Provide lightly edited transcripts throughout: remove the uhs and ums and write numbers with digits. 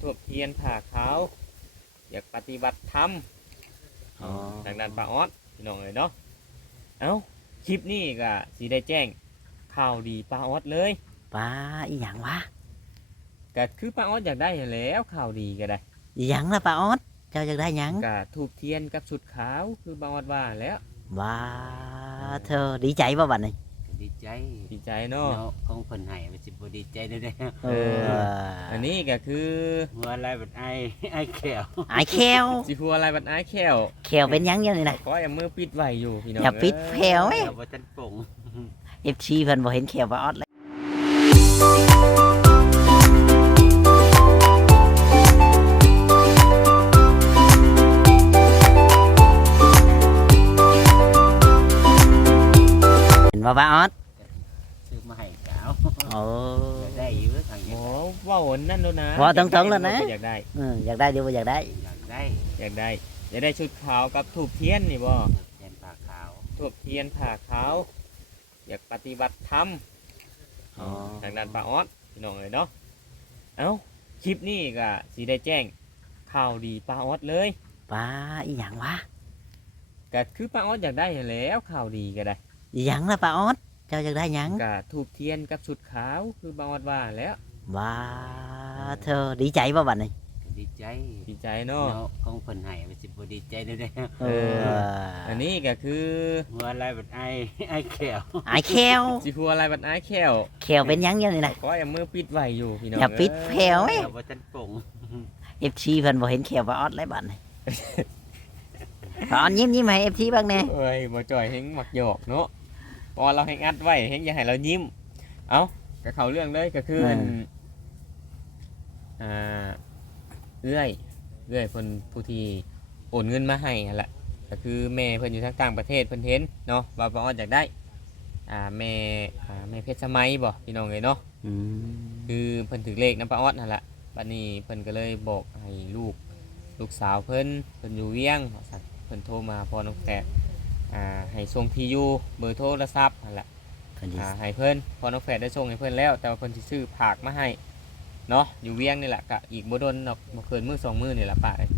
ทวบเทียนผ่าขาวอยากปฏิบัติธรรม อ๋อ ทางด้านป้าออดพี่น้องเลยเนาะเอ้าคลิปนี้ก็สีได้แจ้งข่าวดีป้าออดเลย ป้าอีหยังวะ ก็คือป้าออดอยากได้อยู่แล้วข่าวดีก็ได้ อีหยังล่ะป้าออดเจ้าอยากได้หยัง ก็ทูบเทียนกับชุดขาวคือป้าออดว่าแล้ว ว้าเธอดีใจป่ะบัดนี้ ดีใจ ดีใจเนาะ เนาะของเพิ่นให้มันสิบ่ดีใจได้ เออ อันนี้ก็คือ หัวอะไรแบบไอ้แขว ไอ้แคว สิพัวอะไรบัดอ้ายแคว แควเป็นหยังยังนี่นะ ขอเอามือปิดไว้อยู่พี่น้อง อย่าปิดแคว เอ้ย เดี๋ยวบ่ทันปลง FC เพิ่นบ่เห็นแควป้าออดเลยเห็นบ่ป้าออด ซื้อมาให้สาว โอ้ ได้อยู่ทาง โอ้ นี้ ว่าหนนั่นแล้วนะ ว่าตรงๆแล้วนะ อยากได้ อยากได้เดี๋ยวบ่อยากได้ อยากได้ อยากได้อยากได้ชุดขาวกับทูบเทียนนี่บ่ แทนผ้าขาว ทูบเทียนผ่าขาวอยากปฏิบัติธรรม อ๋อ ทางด้านป้าออดพี่น้องเลยเนาะเอ้าคลิปนี้ก็สีได้แจ้งข่าวดีป้าออดเลย ป้าอีหยังวะ ก็คือป้าออดอยากได้อยู่แล้วข่าวดีก็ได้ อีหยังล่ะป้าออดเจ้าอยากได้หยัง ก็ทูบเทียนกับชุดขาวคือป้าออดว่าแล้ว ว้าเธอดีใจป่ะบัดนี้ ดีใจ ดีใจเนาะ เนาะของเพิ่นให้มันสิบ่ดีใจได้ เออ อันนี้ก็คือ หัวอะไรแบบไอ้แขว ไอ้แคว สิพัวอะไรบัดอ้ายแคว แควเป็นหยังยังนี่นะ ขอเอามือปิดไว้อยู่พี่น้อง อย่าปิดแคว เอ้ย เดี๋ยวบ่ทันปลง FC เพิ่นบ่เห็นแควป้าออดเลยบัดนี้ ป้าออดยิ้มให้ FC บ้างแน่ เอ้ยบ่จ่อยเฮงหมักหยอกเนาะพอเราเฮงอัดไว้เฮงอย่าให้เรายิ้มเอ้าก็เข้าเรื่องเลยก็คืออันอ่าเอื้อยเพิ่นผู้ที่โอนเงินมาให้นั่นแหละก็คือแม่เพิ่นอยู่ทางต่างประเทศเพิ่นเห็นเนาะว่าป้าออดอยากได้แม่เพชรสมัยบ่พี่น้องเอ้ยเนาะ อืม คือเพิ่นถือเลขนำป้าออดนั่นแหละบัดนี้เพิ่นก็เลยบอกให้ลูกสาวเพิ่นอยู่เวียงว่าซั่นเพิ่นโทรมาพอน้องแฝดให้ส่งที่อยู่เบอร์โทรศัพท์นั่นแหละ เพิ่นสิ ให้เพิ่นพอน้องแฝดได้ส่งให้เพิ่นแล้วแต่ว่าเพิ่นสิซื้อผักมาให้เนาะอยู่เวียงนี่แหละก็อีกบ่โดนดอกบ่เกินมื้อ2มื้อนี่แหละป้าเอ้ย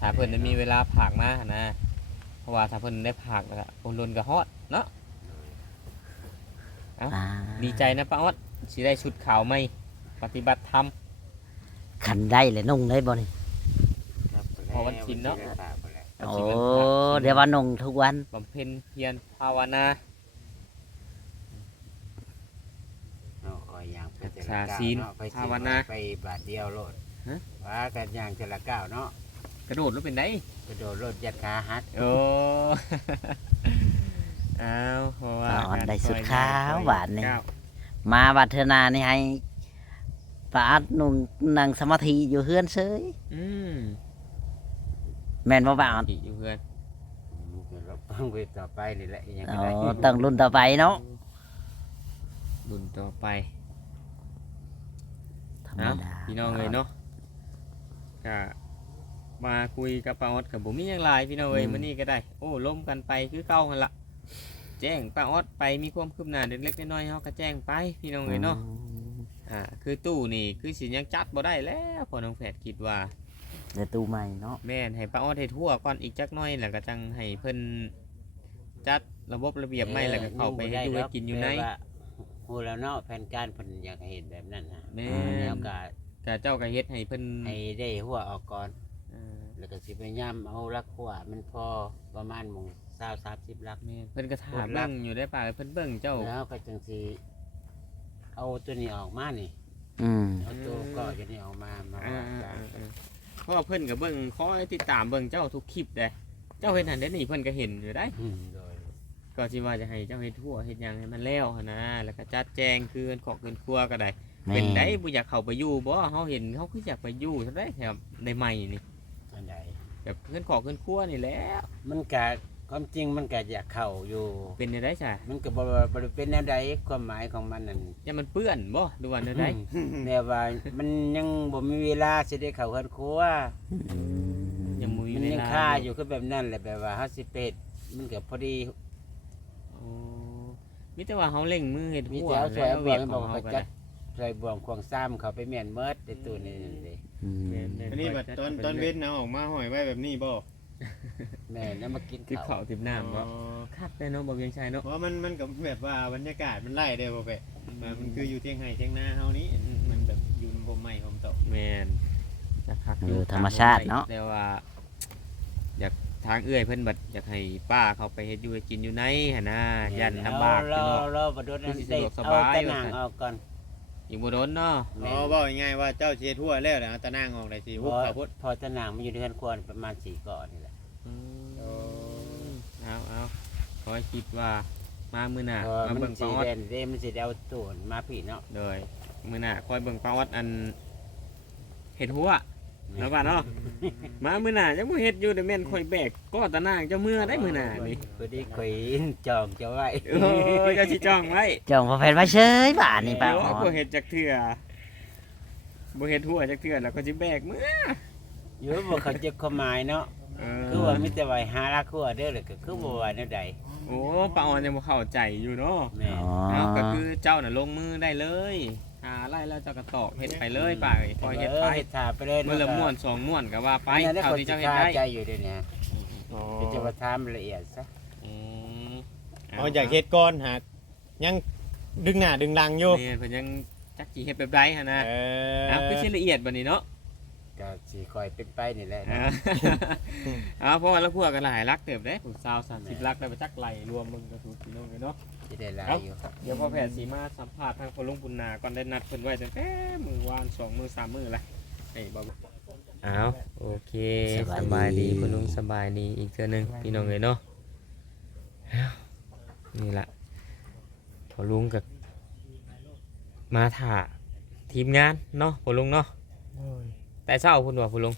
ถ้าเพิ่นได้มีเวลาผักมาหั่นนะเพราะว่าถ้าเพิ่นได้ผักแล้วก็โอนลนก็ฮอดเนาะ อ่า ดีใจนะป้าออดสิได้ชุดขาวใหม่ปฏิบัติธรรม คันได้เลยนุ่งเลยบ่นี่ พอวันศีลเนาะ โอ้เดี๋ยวว่านุ่งทุกวัน บำเพ็ญเพียรภาวนา เนาะคอยย่างไปแต่ละ ชา ก้าว ศีล เนาะไป ภาวนา ไปบาทเดียวโลด ฮะ ว่ากันย่างแต่ละก้าวเนาะ กระโดดแล้วเป็นไง กระโดดโลดยัดขาหัด โอ้ อ้าวเพราะว่า ป้าออดได้สุด คอย ขาว คอย หวานนี่ ก้ว มาบัดเทอนานี่ให้ป้าออดนุ่งนั่งสมาธิอยู่เฮือนเฉย อืม แม่นบ่ป้าออด อีกอยู่เพื่อน เราต้องไปต่อไปนี่แหละยัง อ๋ ไง อต้องรุ่นต่อไปเนาะ บุญต่อไป ธรรม เอ้า ดา พี่น้องเลยเนาะก็มาคุยกับป้าออดกับผมมีอย่างไรพี่น้องเอ้ยมื้อนี้ก็ได้โอ้ล้มกันไปคือเก่าหั่นละแจ้งป้าออดไปมีความคืบหน้าเล็กๆน้อยๆเฮาก็แจ้งไปพี่น้องเอ้ยเนาะ คือตู้นี่คือสิยังจัดบ่ได้แล้วพอน้องแฝดคิดว่า เดี๋ยวตู้ใหม่เนาะ แม่นให้ป้าออดให้ทั่วก่อนอีกจักหน้อยแล้วก็จังให้เพิ่นจัดระบบระเบียบใหม่แล้วก็เข้าไปให้อยู่ให้กินอยู่ใน โอ้แล้วเนาะแผนการเพิ่นอยากให้เห็นแบบนั้นฮะ แม่ แล้ว น ก็ ก็เจ้าก็เฮ็ดให้เพิ่น ให้ได้หัวออกก่อน เอ่อ แล้วก็สิพยายามเอารักหัวมันพอประมาณหมง20-30ลัก แม่นเพิ่นก็ถามเบิ่งอยู่ได้ป่ะเพิ่นเบิ่งเจ้า แล้วก็จังสิเอาตัวนี้ออกมานี่ อืม เอาตัวก็ตัวนี้ออกมามา อ่า ว่ากัน เพราะว่าเพิ่นก็เบิ่งคอยติดตามเบิ่งเจ้าทุกคลิปเด้เจ้าเฮ็ดหันได้นี่เพิ่นก็เห็นอยู่ได้ โดย ก็สิว่าจะให้เจ้าเฮ็ดทั่วเฮ็ดหยังให้มันแล้วหันนะแล้วก็จัดแจงคือขอเกินครัวก็ได้ เป็นได้บ่อยากเข้าไปอยู่บ่เฮาเห็นเขาคืออยากไปอยู่ซะได้แถวได้ใหม่นี่ อันใด แบบเพื่อนขอเพื่อนครัวนี่แหล้ว มันก็ความจริงมันก็อยากเข้าอยู่ เป็นได้ใช่ มันก็บ่ได้เป็นแนวใดความหมายของมันนั่น อย่ามันเปื้อนบ่ดูวันได้ แนวว่ามันยังบ่มีเวลาสิได้เข้าเฮือนครัว ยังมุย มัน เว ยัง ลา ค่าอยู่คือแบบนั้นแหละแบบว่าเฮาสิเป็ดมันก็พอดี โอ้มิแต่ว่าเฮาเล่งมือเฮ็ด มี หัว แต่เอาช่วย แล้ว เอา เวียก บ ข อ อก งเฮา ไป ก็ จั ได้ ดใส่บ่วงควงซ้ำเขาไปแม่นเมิดในตู้นี่นั่นเด้ อืม แม่น อันนี้บัดตอนเว้นเอาออกมาห้อยไว้แบบนี้บ่ แม่แล้วมากิน ทิพย์ ข้าว เขาทิพย์น้ำเนาะคักได้เนาะบ่เวียงชัยเนาะ เพราะมันก็แบบว่าบรรยากาศมันไล่ได้บ่แปะมันคืออยู่เทียงไห้เทียงนาเฮานี้มันแบบอยู่ในบ่มไม้ผมตก แม่นจะคัก อยู่ธรรมชาติเนาะ แต่ว่าอยากทางเอื้อยเพิ่นบัดอยากให้ป้าเขาไปเฮ็ดอยู่ให้กินอยู่ในหั่นนะยันลำบาก ร อยู่ อ เนาะ รอบ่โดนนั้น คือสิ ได้ สะดวกส เอา บาย แต่หนังออกก่อน อีกบ่โดนเนาะ อ๋อเว้าง่ายๆว่าเจ้าสิเฮ็ดทั่วแล้วแหละเอาตะนางออกได้สิ พ ฮุบ อ ข้าวพุทธ พอแต่หนังมันอยู่ในเรือนครัวประมาณ4ก่อนนี่แหละ เอาขอให้คิดว่ามามื้อหน้า เพราะ มา มัน เบิ่ง สิ ประวัติ เด่นเด้มันสิได้เอาตูนมาพี่เนาะ โดยมื้อหน้าคอยเบิ่งประวัติอันเฮ็ดหัวแล้วว่าเนาะมามื้อหน้ายังบ่เฮ็ดอยู่แต่แม่นข่อยแบกก็ตะนางเจ้ามื้อได้มื้อหน้านี่ พอดีข่อยจองจะไว้ เออเจ้าสิจ้องไว้ จองพอแฟนมาเฉยบ้านนี่ป้า เดี๋ยว อ๋อ บ่เฮ็ดจักเทื่อบ่เฮ็ดหัวจักเทื่อแล้วก็สิแบกมื้อ อยู่บ่เขาเจ็บความหมายเนาะ เออ คือว่ามีแต่ไว้หารักครัวเด้อเลยก็คือบ่ว่าแนวใด โอ้ป้าออนยังบ่เข้าใจอยู่เนาะ แม่ อ๋อ เอาก็คือเจ้าน่ะลงมือได้เลยหาไล่แล้วเจ้าก็ตอกเฮ็ดไปเลยป้าเอ้ยปล่อยเฮ็ดไป เฮ็ดถาไปเลย มื้อละม่วนสองม่วนก็ว่าไป อันนั้น เท่า คน ที่ สิ เจ้าเฮ็ด คา ได้ ใจอยู่เด้เนี่ย อ๋อ เดี๋ยวจะมาถามละเอียดซะ อืม เอาอยากเฮ็ดก่อนหากยังดึงหน้าดึงหลังอยู่ นี่เพิ่นยังจักสิเฮ็ดแบบใดหั่นนะ เอ เอาคือสิละเอียดบัดนี้เนาะ ก็สิคอยเป็นไปนี่แหละ เอา เนาะ เอาเพราะว่าเราพวกกันหลายลักเติบเด้ผมซาว30ลักได้ไปจักไหลรวมมึงก็ถูกพี่น้องเลยเนาะ สิได้หลายอยู่ เดี๋ยวพอแผนสีมาสัมภาษณ์ทางพลุงปุณนาก่อนได้นัดเพิ่นไว้ตั้งแต่มื้อวาน2มื้อ3มื้อละไอ้บ่อ้าวโอเคสบายดีคุณลุงสบายดีอีกเทื่อนึงพี่น้องเลยเนาะอ้าวนี่ล่ะพอลุงกับมาถ่าทีมงานเนาะพอลุงเนาะแต่เช้าพุ่นว่าพอลุง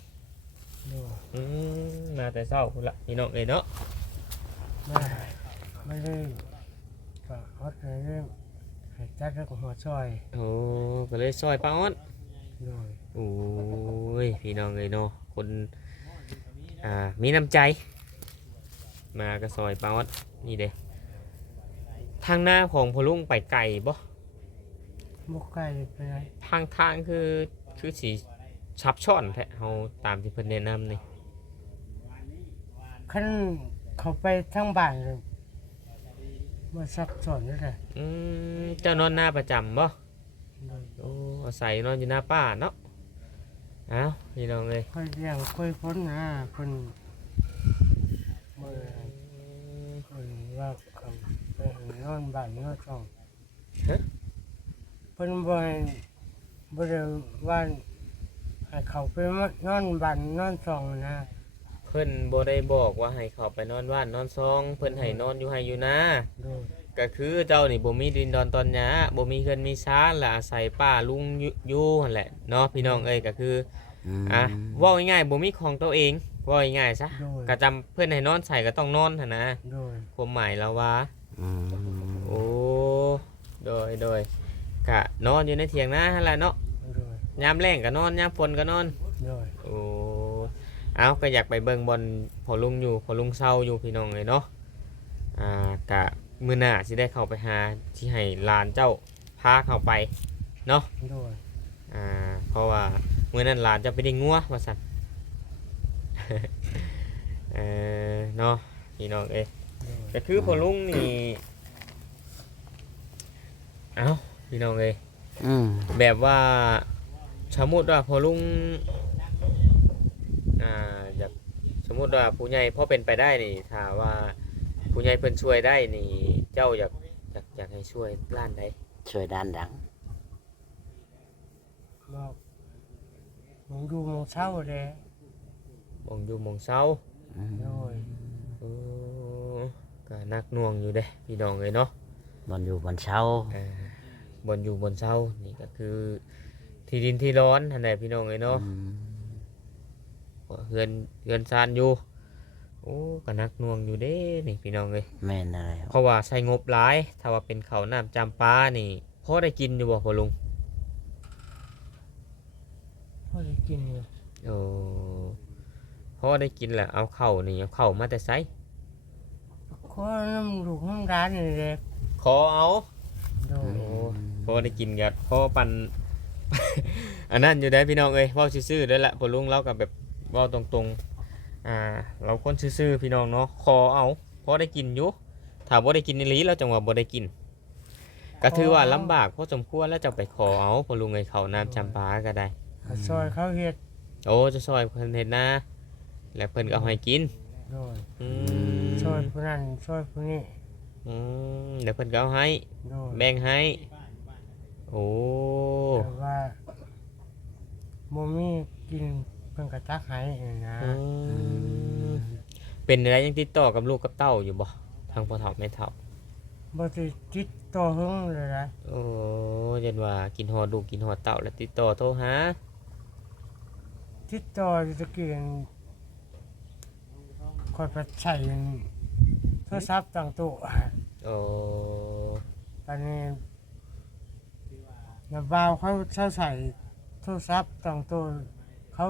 มาแต่เช้าพุ่นละพี่น้องเลยเนาะ ไม่ได้ก็ฮอตเลยให้จัดแล้วก็หัวซอย โอ้ก็เลยซอยป้าอ้อน หน่อย โอ้ยพี่น้องเลยเนาะคนมีน้ำใจ มาก็ซอยป้าอ้อนนี่เด้ทางหน้าของพอลุงไปไก่บ่ มุกไก่ไปไหน ทางคือสีชับช่อนแท้เฮาตามที่เพิ่นแนะนำนี่ ขั้นเขาไปทั้งบ้านเลยมาซับซ้อนนี่แหละ เจ้านอนหน้าประจำบ่ โดย โอ้อาศัยนอนอยู่หน้าป้าเนาะอ้าวพี่น้องเลย ค่อยเลี้ยงค่อยพ้นนะคนเมื่อคนว่าเขาไปหานอนบ้านนอนช่องเพิ่นบ่ให้บ่ได้ว่าให้เขาไปนอนบ้านนอนช่องนะ เพิ่นบ่ได้บอกว่าให้เขาไปนอนบ้านนอนซองเพิ่นให้นอนอยู่ให้อยู่นา โดย ก็คือเจ้านี่บ่มีดินดอนตอนหญ้าบ่มีเฮือนมีช้านและอาศัยป้าลุงอยู่หั่นแหละเนาะพี่น้องเอ้ยก็คือเว้าง่ายๆบ่มีของตัวเองเว้าง่ายๆซะ โดย ก็จำเพิ่นให้นอนใส่ก็ต้องนอนหั่นนะ โดย ความหมายแล้วว่า อืม โอ้โดยก็นอนอยู่ในเถียงนาหั่นแหละเนาะ โดย ยามแล้งก็นอนยามฝนก็นอน โดย โอ้เอาก็อยากไปเบิ่งบอลพอลุงอยู่พอลุงเศร้าอยู่พี่น้องเลยเนาะกะมื้อหน้าสิได้เข้าไปหาที่ให้หลานเจ้าพาเข้าไปเนาะ โดย เพราะว่ามื้อนั้นหลานจะไปได้งัวว่าซั่น เนาะพี่น้องเอ้ย โดย ก็คือพอลุงนี่เอ้าพี่น้องเอ้ย อืม แบบว่าสมมุติว่าพอลุงอยากสมมุติว่าผู้ใหญ่พอเป็นไปได้นี่ถ้าว่าผู้ใหญ่เพิ่นช่วยได้นี่เจ้าอยากให้ช่วยร้านใด ช่วยด้านดัง บอกมึงดูมึงเศร้าเลย มองอยู่มองเศร้า อืม โดย โอ้ก็หนักหน่วงอยู่เด้พี่น้องเอ้ยเนาะ บนอยู่บนเช้า บนอยู่บนเศร้านี่ก็คือที่ดินที่ร้อนนั่นแหละพี่น้องเอ้ยเนาะ อืม เฮือนซานอยู่โอ้ก็หนักหน่วงอยู่เด้นี่พี่น้องเอ้ย แม่นอะไร เพราะว่าใช้งบหลายถ้าว่าเป็นข้าวน้ำจำปานี่พอได้กินอยู่บ่พ่อลุง พ่อจะกินอยู่ โอ้พอได้กินแหละเอาเข้าวนี่เอาเข้าวมาแต่ไส ก็น้ำลูกน้ำร้านนี่เลย ขอเอา โดย โอ้พอได้กินกับพอปั่น อันนั้นอยู่ได้พี่น้องเอ้ยเว้าซื่อๆได้ละพอลุงเรากับแบบเว้าตรงๆเราคนซื่อๆพี่น้องเนาะขอเอาพอได้กินอยู่ถ้าบ่ได้กินอีหลีเราจังว่าบ่ได้กินก็ถือว่าลำบากพอสมควรแล้วจะไปขอเอาพอลุงเอ้ยเขาน้ำจำปาก็ได้ ซอยเขาเฮ็ด โอ้จะซอยเพิ่นเฮ็ดนาแล้วเพิ่นก็เอาให้กิน โดย อืม ซอยผู้นั้นซอยผู้นี้ เดี๋ยวเพิ่นก็เอาให้ โดย แบ่งให้โอ้ แต่ว่าบ่มีกินเพิ่นก็ตักให้นะ อืมเป็นอะไรยังติดต่อกับลูกกับเต้าอยู่บ่ทางพ่อเฒ่าแม่เฒ่า บ่ได้ติดต่อหึงเลยนะ โอ้ยันว่ากินฮอดลูกกินฮอดเต้าแล้วติดต่อโทรหา ติดต่ออยู่ตะกี้คอยไปใช้โทรศัพท์ตั้งโต๊ะ โอ้ ตอนนี้น้าบ่าวเขาใส่โทรศัพท์ตั้งโต๊ะเขา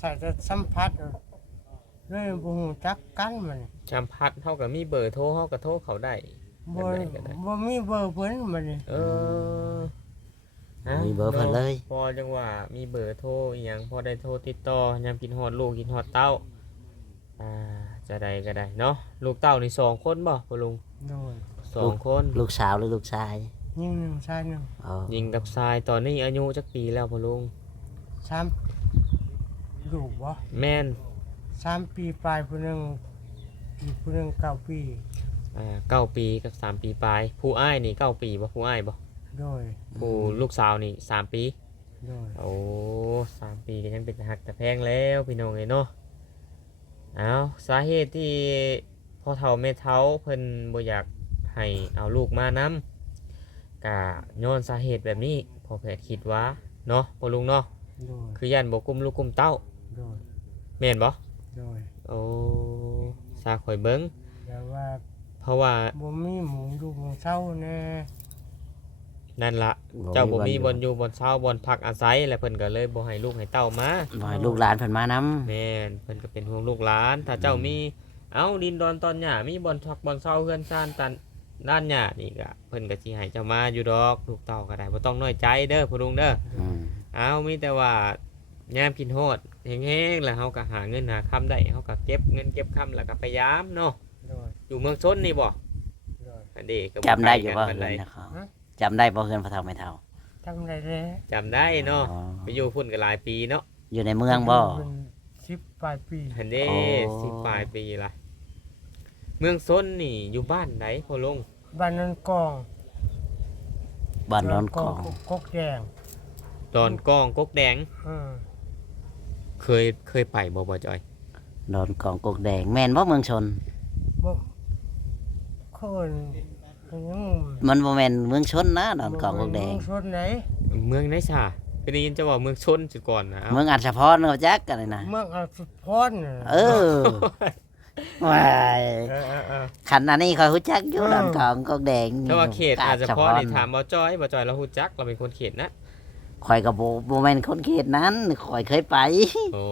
ใส่แต่สัมผัสเลยบ่ฮู้จักกันมัน จำพัดเฮาก็มีเบอร์โทรเฮาก็โทรเขาได้ บ่ แบบไหนก็ได้ บ่มีเบอร์เพิ่นมันนี่ เออฮะ มีเบอร์เพิ่นเลย พอจังว่ามีเบอร์โทรอีหยังพอได้โทรติดต่อยามกินฮอดลูกกินฮอดเต้าจะได้ก็ได้เนาะลูกเต้านี่2คนบ่พ่อลุง โดย 2คน ลูกสาวหรือลูกชาย ยิ่งหนึ่งชายหนึ่ง อ๋อ ยิงกับทรายตอนนี้อายุจักปีแล้วพ่อลุง 3อยู่บ่ แม่น 3 ปีปลายผู้หนึงอีกผู้หนึง9 ปี 9 ปีกับ3 ปีปลายผู้อ้ายนี่9 ปีบ่ผู้อ้ายบ่ โดย ผู้ลูกสาวนี่3 ปี โดย โอ้3 ปีก็ยังเป็นหักแต่แพงแล้วพี่น้องเอ้ยเนาะเอาสาเหตุที่พ่อเฒ่าแม่เฒ่าเพิ่นบ่อยากให้เอาลูกมานํก็ย้อนสาเหตุแบบนี้พ่อแพทย์คิดว่าเนาะพ่อลุงเนาะ โดย คือย่านบ่กุมลูกกุมเต้า โดย แม่นบ่ โดย โอ้ซาข่อยเบิ่ง แต่ว่า เพราะว่า บ่มีหมูดูหมูเช้าแน่ นั่นละเจ้าบ่มีบอนอยู่บอนเช้าบอนพักอาศัยแล้วเพิ่นก็เลยบ่ให้ลูกให้เต้ามา บ่ให้ลูกหลานเพิ่นมานำ แม่นเพิ่นก็เป็นห่วงลูกหลาน ถ้าเจ้ามีเอ้าดินดอนตอนหญ้ามีบอนพักบอนเช้าเฮือนซ่านตันด้านหญ้านี่ก็เพิ่นก็สิให้เจ้ามาอยู่ดอกลูกเต้าก็ได้บ่ต้องน้อยใจเด้อพ่อลุงเด้อ อืม เอามีแต่ว่ายามกินฮอดแห้งๆแล้วเฮาก็หาเงินหาคำได้เฮาก็เก็บเงินเก็บคำแล้วก็พยายามเนาะ โดย อยู่เมืองชนนี่บ่ โดย อันนี้ก็ จำได้อยู่บ่ ป เฮือน ใด นะครับ ฮะ จำได้บ่เฮือนพ่อเฒ่าแม่เฒ่า ทำได้แล้ว จำได้เนาะ อ๋อ ไปอยู่พุ่นก็หลายปีเนาะ อยู่ในเมืองบ่ เป็น10ปลายปี อันนี้ อ๋อ 10ปลายปีละเมืองชนนี่อยู่บ้านไหนพ่อลุง บ้านนั้นกอง บ้านนอนกอง กกแดง ดอนกองกกแดง อืม เคยไปบ่จอย นอนกองกกแดงแม่นบ่เมืองชน บ่คนยัง มันบ่แม่นเมืองชนนะนอนกองกกแดง ชนไหน เมืองไหนซะเคยได้ยินจะว่าเมืองชนสิก่อนนะ เมืองอัศพรเขาจักกันเลยนะ เมืองอัศพรน่ะ เออว้าย เออ คันอันนี้เขารู้จักอยู่นอนกองกกแดง ถ้าว่าเขตอาจจะพอ อัศ นี่ถามบ่จอยเราฮู้จักเราเป็นคนเขตนะ ข่อยก็บ่แม่นคนเขตนั้นข่อยเคยไป โอ้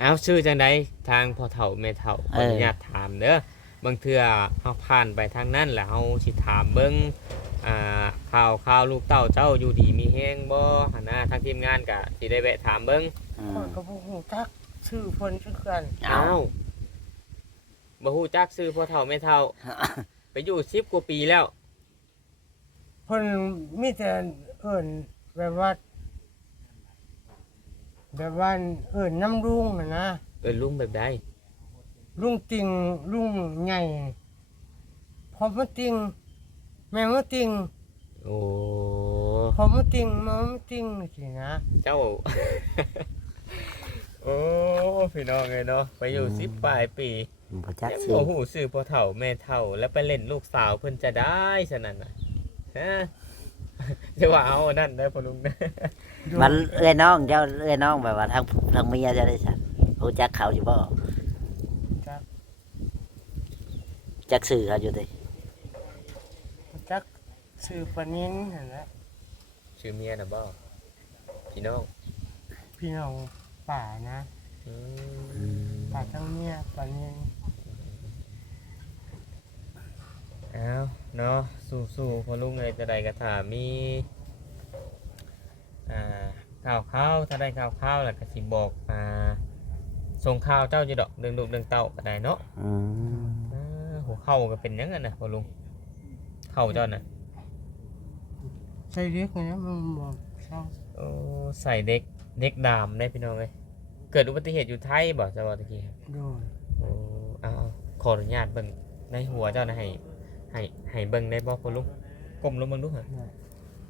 เอาชื่อจังไดทางพ่อเฒ่าแม่เฒ่าขออนุญาตถามเด้อบางเทื่อเฮาผ่านไปทางนั้นแล้วเฮาสิถามเบิ่งข่าวลูกเต้าเจ้าอยู่ดีมีแฮงบ่หั่นนะทางทีมงานก็สิได้แวะถามเบิ่ง อื ข้อ ม ยก็บ่ฮู้จักชื่อเพิ่นชื่อกัน อ้าว บ่ฮู้จักชื่อพ่อเฒ่าแม่เฒ่า ไปอยู่10กว่าปีแล้ว เพิ่นมีแต่เอิ้นแบบว่าเอิ้นน้ำลุงน่ะนะ ลุงแบบใด ลุงติงลุงใหญ่พอมาติงแม่มาติง โอ้ พอมาติงมาติงสินะ เจ้า โอ้พี่น้องเอ้ยเนาะไปอยู่10ปลายปี บ่จัก แต่ สิ บ่ฮู้ชื่อพ่อเฒ่าแม่เฒ่าแล้วไปเล่นลูกสาวเพิ่นจะได้ฉะนั้นน่ะฮะ จะว่าเอานั่นได้พ่อลุงนะ มันเอ้ยน้องเจ้าเอ้ยน้องแบบว่าทางเมียจะได้ซั่นรู้จักเขาอยู่บ่ จัก จักชื่อเขาอยู่ติ จักชื่อปานินนั่นแหละ ชื่อเมียน่ะบ่พี่น้อง พี่น้องป่านะ อืม อืม ป่าทั้งเมียปานิน เอาเนาะสู้ๆพ่อลุงเอ้ยจะได้ก็ถ้ามี ข่าวถ้าได้ข่าวแล้วก็สิบอกส่งข่าวเจ้าจะดอกเรื่องลูกเรื่องเต้าก็ได้เนาะ อืม หัวเข่าก็เป็นยังไงนะพ่อลุงเข่าเจ้าน่ะ ใส่เล็กนะมันบอกเศร้า ใส่เด็กดามได้พี่น้องเลยเกิดอุบัติเหตุอยู่ไทยบ่จะบอกตะกี้ครับ โดย เอาขออนุญาตเบิ่งในหัวเจ้านะให้เบิ่งได้บ่พ่อลุงก้มลงเบิ่งดูฮะ ได้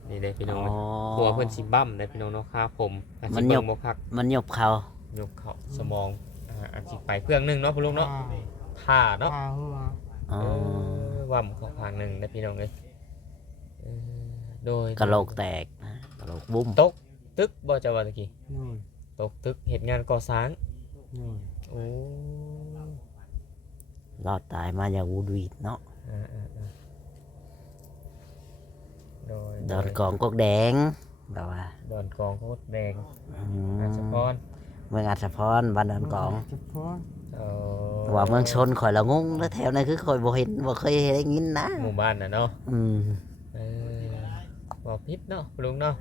นี่ได้พี่น้ อ๋ อง อ เลยหัวเพิ่นสิบั้มได้พี่น้องเนาะค่าผมอาจสิเบิ่งบ่คัก มันหยบเขา ยกเข้าสมองอาจสิไปเครื่องหนึงเนาะพ่อลุงเนาะท่าเนาะ พาหัว อ๋อ ว่ำเข้าข้างหนึงได้พี่น้องเลยโดย กะโหลกแตกนะกะโหลกบุ้ม ตกตึกบ่จะว่าตะกี้ โดย ตกตึกเหตุงานก่อสร้าง โดย โอ้ รอดตายมาอย่างวูดวีดเนาะ โดย โดนกองกกแดงแบบว่า ดอนกองโคตรแดง อืม อาจจะพร เมืองอัศพรบ้านดอนกอง เฉพาะ ว่าเมืองชนข่อยละงงแล้วแถวนั้นคือข่อยบ่เห็นบ่เคยได้ยินนะ หมู่บ้านน่ะเนาะ อืม บอกพิษเนาะลุงเนาะ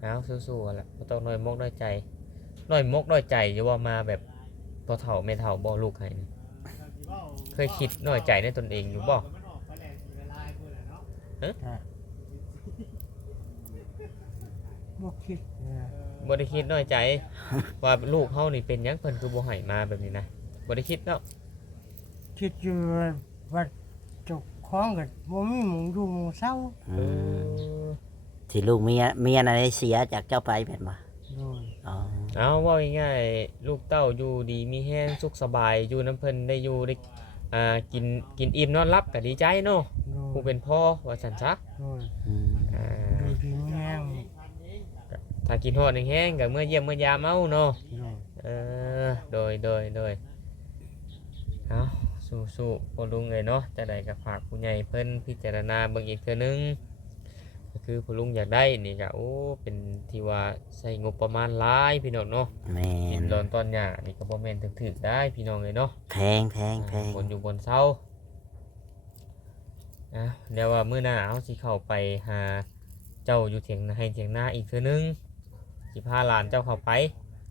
เอาสู้ๆกันละบ่ต้องน้อยมกน้อยใจน้อยมกน้อยใจอย่าว่ามาแบบพอเฒ่าไม่เฒ่าบ่ลูกให้นี่เคยคิดน้อยใจในตนเองอยู่บ่ บ่คิดนะ บ่ได้คิดน้อยใจ ว่าลูกเฮานี่เป็นหยังเพิ่นคือบ่ให้มาแบบนี้นะบ่ได้คิดเนาะ คิดอยู่ว่าเจ้าของก็บ่มีหมู่อยู่หมู่เศร้า อืมที่ลูกเมียน่ะได้เสียจากเจ้าไปเป็นบ่ โดย อ๋อ เอาเว่าง่ายๆลูกเต้าอยู่ดีมีแห้งสุขสบายอยู่น้ำเพิ่นได้อยู่ได้กินอิ่มนอนรับก็ดีใจเนาะ โดย ผู้เป็นพ่อว่าซั่นซะ โดย อืม อ่า โดยดีแห้ง ถ้ากินฮอดแห้งๆก็เมื่อเยี่ยมเมื่อยามเอาเนาะ โดย โดยเอาสู้ๆพ่อลุงเลยเนาะจะได้ก็ฝากผู้ใหญ่เพิ่นพิจารณาเบิ่งอีกเทื่อนึงก็คือพ่อลุงอยากได้นี่ก็โอ้เป็นที่ว่าใช้งบประมาณหลายพี่น้องเนาะ แม่ กิน น ตอนหญ้านี่ก็บ่แม่นถึกๆได้พี่น้องเลยเนาะ แพงแพงแพง บนอยู่บนเสาเดี๋ยวว่ามื้อหน้าเอาสิเข้าไปหาเจ้าอยู่เถียงนาอีกเทื่อนึงสิพาหลานเจ้าเข้าไป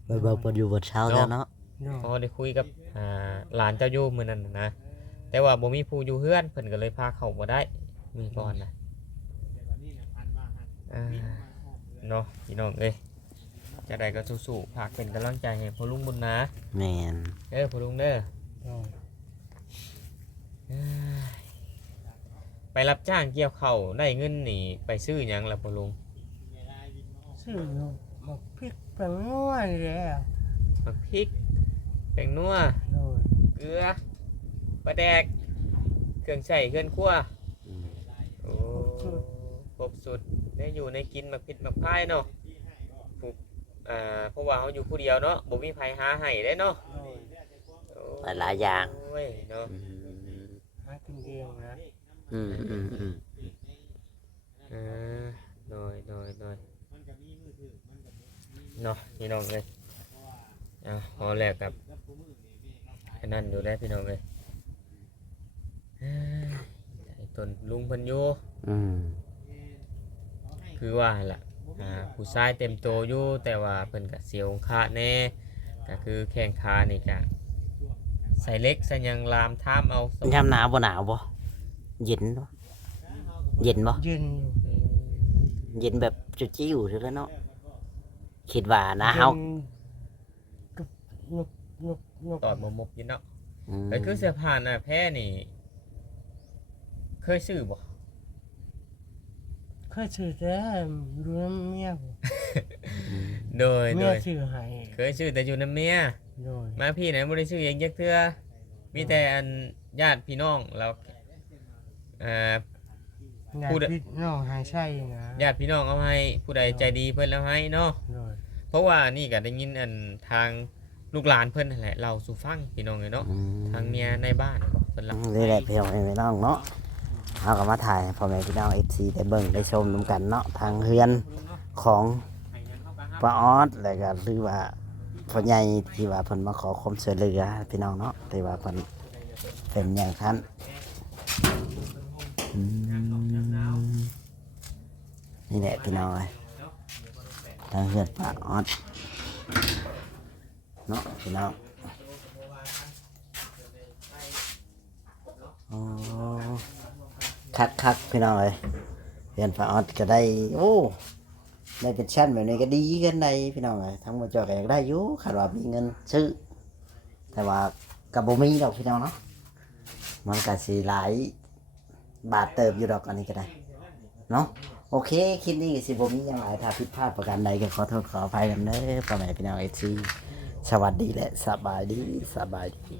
เบิ่งเพิ่นอยู่บนเช้าแล้วเนาะ โดย พอได้คุยกับหลานเจ้าอยู่มื้อนั้นน่ะนะแต่ว่าบ่มีผู้อยู่เฮือนเพิ่นก็เลยพาเข้าบ่ได้มื้อก่อนนะเนาะพี่น้องเอ้ยจะได้ก็สู้ๆฝากเป็นกำลังใจให้พ่อลุงบุญนะ แม่น พ่อลุงเด้อ โดย ไปรับจ้างเกี่ยวข้าวได้เงินนี่ไปซื้อหยังล่ะพ่อลุง ซื้ออยู่บักพริกแป้งนัวนี่แหละ ผักพริกแป้งนัว โดย เกลือปลาแดกเครื่องใช้เครื่องครัว อืม โอ้ครบสุดได้อยู่ในกินมักผิดมักพายเนาะผูกเพราะว่าเขาอยู่ผู้เดียวเนาะบ่มีไผหาให้ได้เนาะ โดย โอ้ หลายอย่าง โอ้ยเนาะ อืม หากินเองนะ อืมอืมอืม โดยเนาะพี่น้องเลยพอแรกกับไอ้นั่นอยู่ได้พี่น้องเลยไอ้ต้นลุงเพิ่นอยู่ อืม คือว่าล่ะผู้ชายเต็มโตอยู่แต่ว่าเพิ่นก็เสียวขาแน่ก็คือแข้งขานี่ก็ใส่เล็กใส่หยังลามท่ามเอาสม ยามหนาวบ่หนาวบ่เย็นบ่เย็นบ่ เย็นอยู่ เย็นแบบจุดจิ้วๆแล้วเนาะคิดว่านะเฮา กับนก ตอดมกๆอยู่เนาะ อืม ก็คือเสื้อผ้าหน้าแพ้นี่เคยซื้อบ่ เคยซื้อแต่ดูน้ำเมียผม โดย เมียซื้อให้ เคยซื้อแต่อยู่น้ำเมีย โดย มาพี่ไหนบ่ได้ซื้อเองจักเทื่อมีแต่อันญาติพี่น้องเราญา พูด ติพี่น้องหายใช่นะ ญาติพี่น้องเอาให้ผู้ใดใจดีเพิ่นแล้วให้เนาะ โดย เพราะว่านี่ก็ได้ยินอันทางลูกหลานเพิ่นนั่นแหละเราสู่ฟังพี่น้องเลยเนาะ อืม ทางเมียในบ้านบอกเพิ่นรับ นี่แหละพี่น้องเนาะเอาก็มาถ่ายให้พ่อแม่พี่น้อง FC ได้เบิ่งได้ชมนํกันเนาะทางเฮือนของป้าออสแล้วก็หรือว่าพ่อใหญ่ที่ว่าเพิ่นมาขอความช่วยเหลือพี่น้องเนาะที่ว่าเพิ่นเป็นอย่างนั้นอืมนี่แหละพี่น้องเอ้ย ทางเฮือนป้าออดเนาะพี่น้องอ๋อคักพี่น้องเลยเฮือนป้าออดก็ได้โอ้ได้เป็นชั้นแบบนี้ก็ดีกันในพี่น้องเลยทั้งหมดจอก็อยากได้อยู่ขาดว่ามีเงินซื้อแต่ว่ากับบ่มีดอกพี่น้องเนาะมันก็สิหลายบาทเติบอยู่ดอกอันนี้ก็ได้เนาะโอเคคลิปนี้ก็สิบ่มีหยังหลายถ้าผิดพลาดประการใดก็ขอโทษขออภัยกันเด้อพ่อแม่พี่น้องเอฟซีสวัสดีและสบายดี